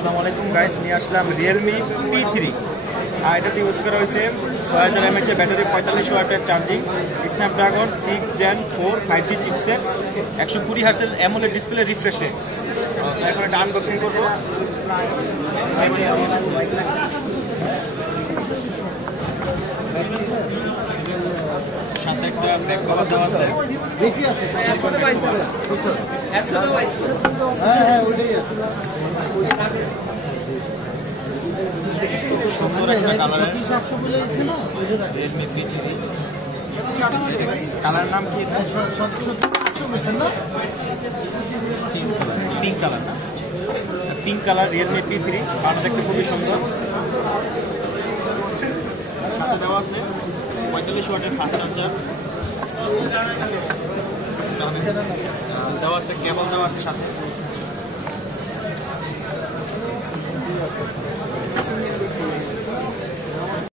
আসসালামু আলাইকুম গাইস, নিয়ে আসলাম রিয়েলমি P3। এটাতে ইউজ করা হয়েছে 6000 mAh ব্যাটারি, 45 ওয়াটের চার্জিং, স্ন্যাপড্রাগন 6 Gen 4 5G চিপসেট, 120 হার্টজের অ্যামোলেড ডিসপ্লে রিফ্রেশে। এখন এটা আনবক্সিং করবো। সাথে একটা ব্যাক কভার দেওয়া আছে। সুন্দর একটা কালার, রিয়েলমি P3। কালার নাম কি? পিঙ্ক কালার না, পিঙ্ক কালার রিয়েলমি P3। বাটা দেখতে খুবই সুন্দর। সাথে দেওয়া আছে 45 ওয়াটের ফাস্ট চার্জার, দেওয়া আছে কেবল দেওয়া আছে সাথে।